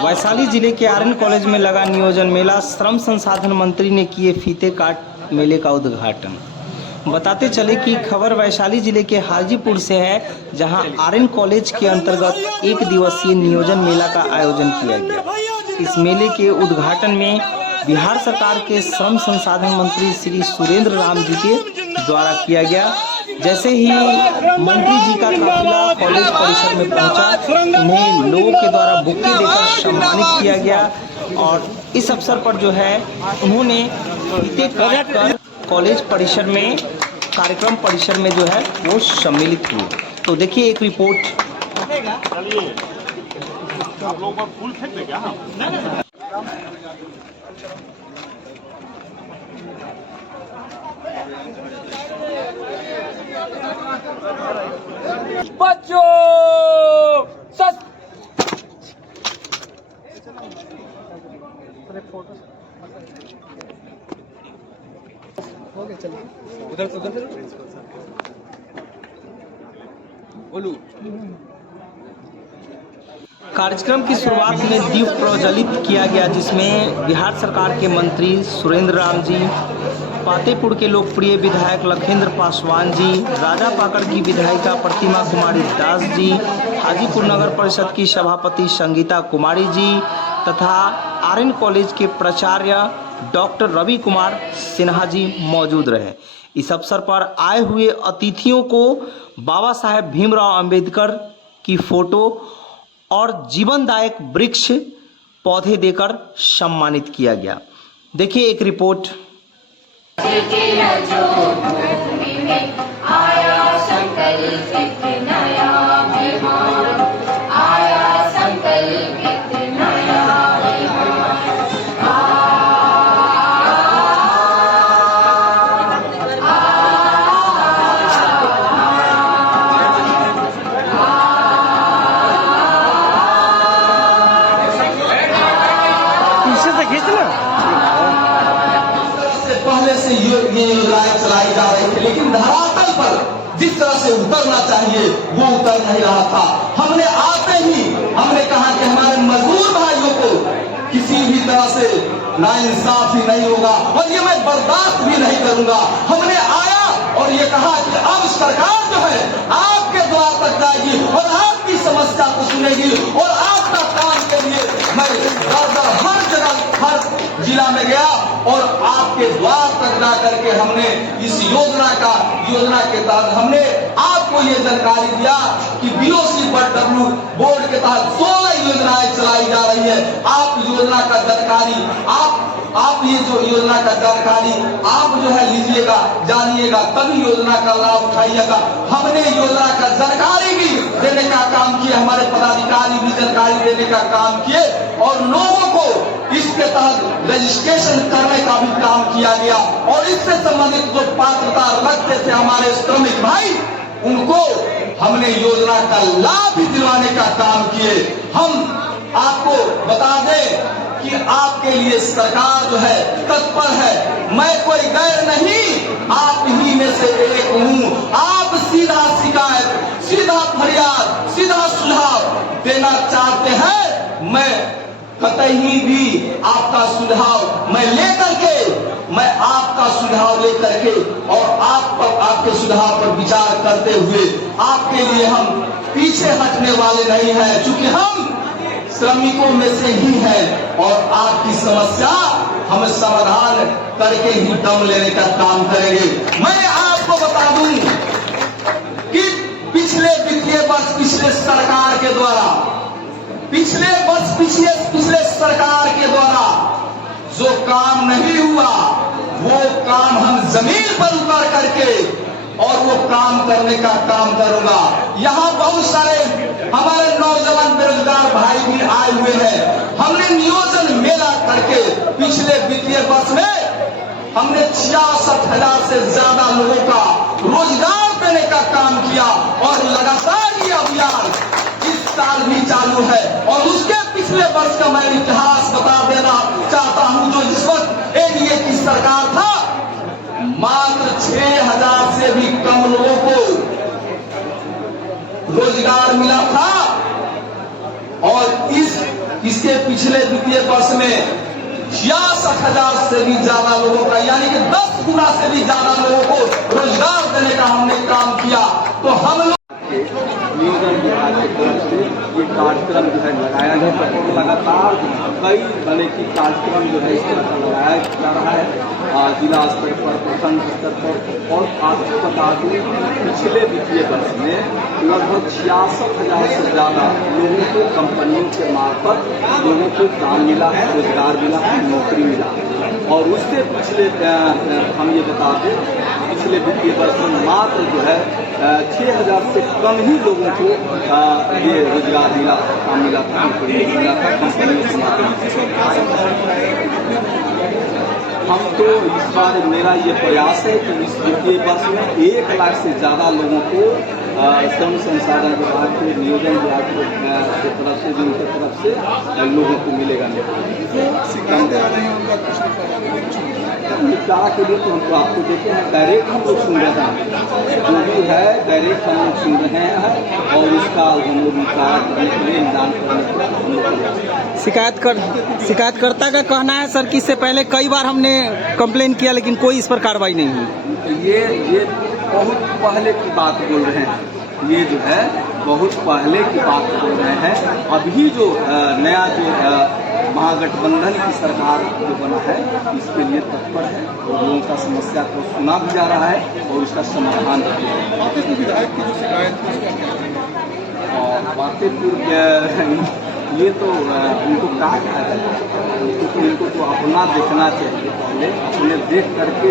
वैशाली जिले के आर्यन कॉलेज में लगा नियोजन मेला। श्रम संसाधन मंत्री ने किए फीते काट मेले का उद्घाटन। बताते चले कि खबर वैशाली जिले के हाजीपुर से है, जहां आर्यन कॉलेज के अंतर्गत एक दिवसीय नियोजन मेला का आयोजन किया गया। इस मेले के उद्घाटन में बिहार सरकार के श्रम संसाधन मंत्री श्री सुरेंद्र राम जी के द्वारा किया गया। जैसे ही मंत्री जी का काफिला कॉलेज परिसर में पहुंचा, उन्हें लोगों के द्वारा बुके देकर सम्मानित किया गया और इस अवसर पर जो है उन्होंने फीते काट कर कॉलेज परिसर में कार्यक्रम परिसर में जो है वो सम्मिलित हुए। तो देखिए एक रिपोर्ट। आप लोगों का फूल फेंक दे क्या? बच्चों उधर बोलू। कार्यक्रम की शुरुआत में दीप प्रज्वलित किया गया, जिसमें बिहार सरकार के मंत्री सुरेंद्र राम जी, पातेपुर के लोकप्रिय विधायक लखेंद्र पासवान जी, राजा पाकड़ की विधायिका प्रतिमा कुमारी दास जी, हाजीपुर नगर परिषद की सभापति संगीता कुमारी जी तथा आर्यन कॉलेज के प्राचार्य डॉक्टर रवि कुमार सिन्हा जी मौजूद रहे। इस अवसर पर आए हुए अतिथियों को बाबा साहेब भीमराव अंबेडकर की फोटो और जीवनदायक वृक्ष पौधे देकर सम्मानित किया गया। देखिए एक रिपोर्ट। पहले से ये योजनाएं चलाई जा रही थी, लेकिन धरातल पर जिस तरह से उतरना चाहिए वो उतर नहीं रहा था। हमने आते ही हमने कहा कि हमारे मजदूर भाइयों को किसी भी तरह से नाइंसाफी नहीं होगा और ये मैं बर्दाश्त भी नहीं करूंगा। हमने आया और ये कहा कि अब सरकार जो है आपके द्वार तक जाएगी और आपकी समस्या को सुनेगी और आपका काम के लिए मैं हर जगह हर जिला में गया और आपके द्वार तक जा करके हमने इस योजना के तहत हमने आपको ये जानकारी दिया कि BOC बोर्ड के तहत 16 योजनाएं चलाई जा रही है। आप योजना का जानकारी आप ये जो योजना का जानकारी आप जो है लीजिएगा, जानिएगा, तभी योजना का लाभ उठाइएगा। हमने योजना का जानकारी भी देने का काम किया, हमारे पदाधिकारी भी जानकारी देने का काम किए और लोगों को इसके तहत रजिस्ट्रेशन करने का भी काम किया गया और इससे संबंधित जो पात्रता रखते थे हमारे श्रमिक भाई, उनको हमने योजना का लाभ भी दिलवाने का काम किए। हम आपको बता दें कि आपके लिए सरकार जो है तत्पर है। मैं कोई गैर नहीं, आप ही में से एक हूँ। आप सीधा शिकायत, सीधा फरियाद, सीधा सुझाव देना चाहते हैं, मैं कतई भी आपका सुझाव मैं आपका सुझाव लेकर के और आपके सुझाव पर विचार करते हुए आपके लिए हम पीछे हटने वाले नहीं हैं, क्योंकि हम श्रमिकों में से ही हैं और आपकी समस्या हम समाधान करके ही दम लेने का काम करेंगे। मैं आपको बता दूं कि पिछले वित्तीय वर्ष पिछले सरकार के द्वारा पिछले सरकार के द्वारा जो काम नहीं हुआ वो काम हम जमीन पर उतर करके और वो काम करने का काम करूंगा। यहाँ बहुत सारे हमारे नौजवान बेरोजगार भाई भी आए हुए हैं। हमने नियोजन मेला करके पिछले वित्तीय वर्ष में हमने 66,000 से ज्यादा लोगों का रोजगार देने का काम किया और लगातार ये अभियान इस साल भी चालू है। और उसके पिछले वर्ष का मैं इतिहास बता देना चाहता हूं, जो जिस वक्त एनडीए की सरकार था, मात्र 6,000 से भी कम लोगों को रोजगार मिला था इसके पिछले वित्तीय वर्ष में 66,000 से भी ज्यादा लोगों का यानी कि 10 गुना से भी ज्यादा लोगों को रोजगार देने का हमने काम किया। तो हम लोग नियोजन विभाग की तरफ से ये कार्यक्रम जो है लगाया जाता है। लगातार कई तरह की कार्यक्रम जो है इस तरह का लगाया जा रहा है जिला स्तर पर, प्रखंड स्तर पर। और आपको बता दूं पिछले वित्तीय वर्ष में लगभग 66,000 से ज़्यादा लोगों को कंपनियों के मार्फत लोगों को काम मिला है, रोजगार मिला है, नौकरी मिला है। और उससे पिछले हम ये बता दें पिछले वित्तीय वर्ष में मात्र जो है 6,000 से कम ही लोगों को ये रोजगार मिला था, काम मिला था, नौकरी मिला था कंपनियों के माध्यम से। हम तो इस बार मेरा ये प्रयास है कि इस वित्तीय वर्ष में 1 लाख से ज़्यादा लोगों को श्रम संसाधन विभाग के नियोजन विभाग की तरफ से उनकी तरफ से लोगों को मिलेगा। निपटारा के लिए तो हम तो आपको देते हैं डायरेक्ट हम लोग सुन रहे हैं, जो भी है डायरेक्ट हम लोग सुन रहे हैं और उसका हम लोग निपटारा करने के लिए निदान करने के लिए शिकायतकर्ता का कहना है सर कि इससे पहले कई बार हमने कंप्लेन किया लेकिन कोई इस पर कार्रवाई नहीं हुई। ये बहुत पहले की बात बोल रहे हैं, ये जो है बहुत पहले की बात बोल रहे हैं। अभी जो नया जो महागठबंधन की सरकार जो बना है इसके लिए तत्पर है और लोगों का समस्या को सुना भी जा रहा है और उसका समाधान भी विधायक की जो शिकायत और बातें ये तो उनको कहा गया है, इनको तो अपना देखना चाहिए, पहले अपने देख करके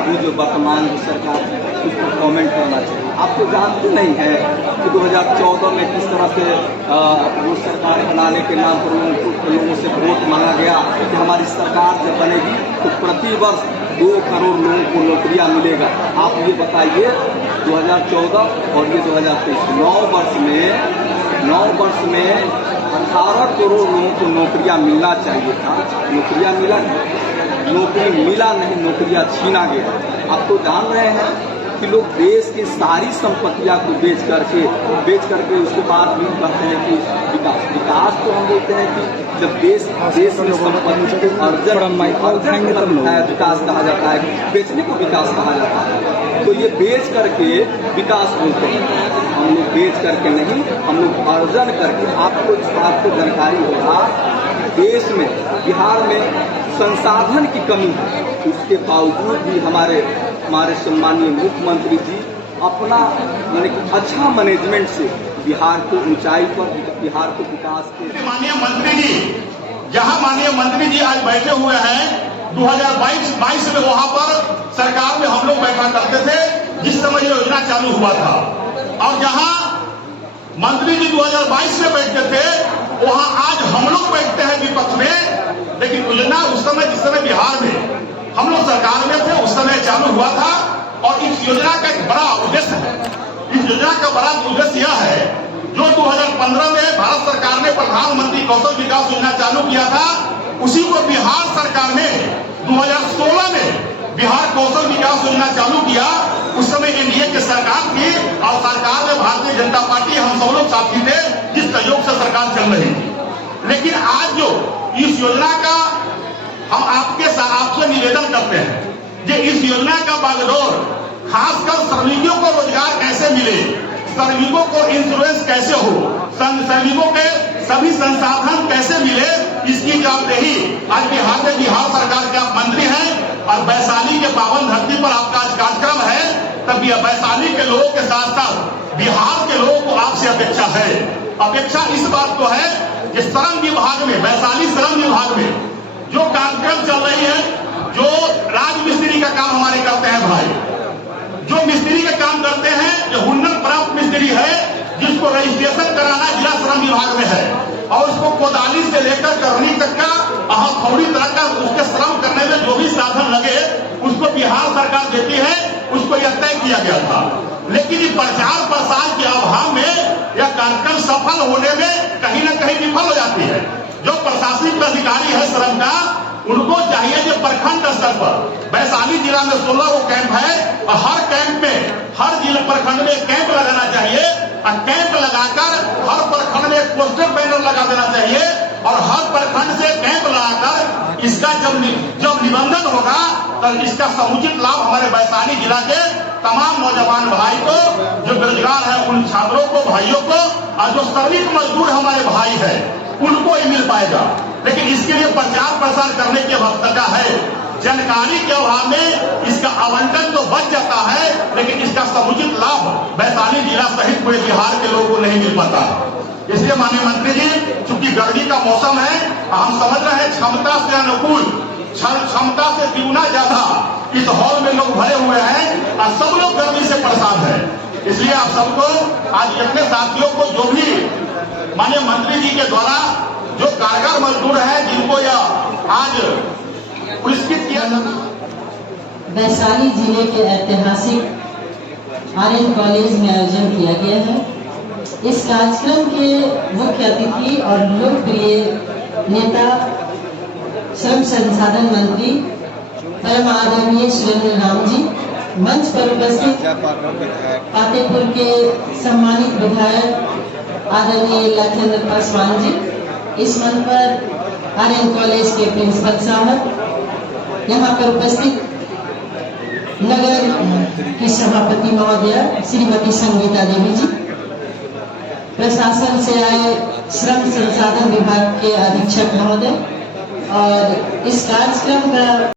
अभी जो वर्तमान जो सरकार उस पर कमेंट करना चाहिए। आप तो जानते नहीं है कि 2014 में किस तरह से वो सरकार बनाने के नाम पर लोगों से वोट मांगा गया कि हमारी सरकार जब बनेगी तो प्रति वर्ष 2 करोड़ लोगों को नौकरियां मिलेगा। आप ये बताइए 2014 और ये 2023 9 वर्ष में 18 करोड़ लोगों को नौकरियां मिलना चाहिए था, नौकरियां मिला नहीं, नौकरी मिला नहीं, नौकरियां छीना गया। आप तो जान रहे हैं कि लोग देश की सारी संपत्तियां को बेच करके उसके बाद भी कहते हैं कि विकास तो हम बोलते हैं कि जब देश में संपत्ति को अर्जन विकास कहा जाता है, बेचने को विकास कहा जाता है। तो ये बेच करके विकास बोलते हैं, हम लोग बेच करके नहीं, हम लोग अर्जन करके। आपको इस बात को जानकारी होगा देश में बिहार में संसाधन की कमी है, उसके बावजूद भी हमारे सम्मानीय मुख्यमंत्री जी अपना यानी कि अच्छा मैनेजमेंट से बिहार को ऊंचाई पर, बिहार को विकास के माननीय मंत्री जी, जहां माननीय मंत्री जी आज बैठे हुए हैं 2022 में वहां पर सरकार में हम लोग बैठा करते थे जिस समय योजना चालू हुआ था, और जहां मंत्री जी 2022 में बैठते थे वहां आज हम लोग बैठते हैं विपक्ष में। लेकिन योजना उस समय जिस समय बिहार में हम लोग सरकार में थे उस समय चालू हुआ था, और इस योजना का एक बड़ा उद्देश्य है, इस योजना का बड़ा उद्देश्य यह है जो 2015 में भारत सरकार ने प्रधानमंत्री कौशल विकास योजना चालू किया था, उसी को बिहार सरकार ने 2016 में बिहार कौशल विकास योजना चालू किया। उस समय एनडीए की सरकार थी और सरकार में भारतीय जनता पार्टी हम सब लोग साथी थे, जिस सहयोग से सरकार चल रही थी। लेकिन आज जो इस योजना का हम आपसे निवेदन करते हैं कि इस योजना का बागडोर खासकर श्रमिकों को रोजगार कैसे मिले, श्रमिकों को इंश्योरेंस कैसे हो, श्रमिकों के सभी संसाधन कैसे मिले, इसकी जवाबदेही आज बिहार सरकार के आप मंत्री हैं और वैशाली के पावन धरती पर आपका आज कार्यक्रम है। तब वैशाली के लोगों के साथ साथ बिहार के लोगों को आपसे अपेक्षा है। अपेक्षा इस बात को है कि श्रम विभाग में, वैशाली श्रम विभाग में जो कार्यक्रम चल रही है, जो राज मिस्त्री का काम हमारे करते हैं भाई, जो मिस्त्री का काम करते हैं, जो हुनर प्राप्त मिस्त्री है, जिसको रजिस्ट्रेशन कराना जिला श्रम विभाग में है, और उसको कोदाली से लेकर करनी तक का हथौड़ी तक का उसके श्रम करने में जो भी साधन लगे उसको बिहार सरकार देती है, उसको यह तय किया गया था। लेकिन ये प्रचार प्रसार के अभाव में यह कार्यक्रम सफल होने में कहीं न कहीं विफल हो जाती है। जो प्रशासनिक अधिकारी है श्रम का, उनको चाहिए कि प्रखंड स्तर पर वैशाली जिला में 16 वो कैंप है और हर कैंप में हर जिला प्रखंड में कैंप लगाना चाहिए, और कैंप लगाकर हर प्रखंड में एक पोस्टर बैनर लगा देना चाहिए और हर प्रखंड से कैंप लगाकर इसका जब निबंधन होगा तब इसका समुचित लाभ हमारे वैशाली जिला के तमाम नौजवान भाई को, जो बेरोजगार है उन छात्रों को, भाइयों को, और जो श्रमिक मजदूर हमारे भाई है उनको ही मिल पाएगा। लेकिन इसके लिए प्रचार प्रसार करने की आवश्यकता है। जानकारी के अभाव में इसका आवंटन तो बच जाता है, लेकिन इसका समुचित लाभ वैशाली जिला सहित पूरे बिहार के लोगों को नहीं मिल पाता। इसलिए माननीय मंत्री जी, चूंकि गर्मी का मौसम है, हम समझ रहे हैं क्षमता से अनुकूल, क्षमता से दुगुना ज्यादा इस हॉल में लोग भरे हुए हैं और सब लोग गर्मी से परेशान है। इसलिए आप सबको आज अपने साथियों को जो भी माननीय मंत्री जी के द्वारा जो कामगार मजदूर हैं जिनको यह आज पुरस्कृत किया जाता, वैशाली जिले के ऐतिहासिक आर्यन कॉलेज में आयोजन किया गया है। इस कार्यक्रम के मुख्य अतिथि और लोकप्रिय नेता श्रम संसाधन मंत्री परम आदरणीय सुरेंद्र राम जी, मंच पर उपस्थित पातेपुर के सम्मानित विधायक आदरणीय लखेंद्र पासवान जी, इस मंच पर आर्यन कॉलेज के प्रिंसिपल साहब, यहाँ पर उपस्थित नगर की सभापति महोदया श्रीमती संगीता देवी जी, प्रशासन से आए श्रम संसाधन विभाग के अधीक्षक महोदय, और इस कार्यक्रम का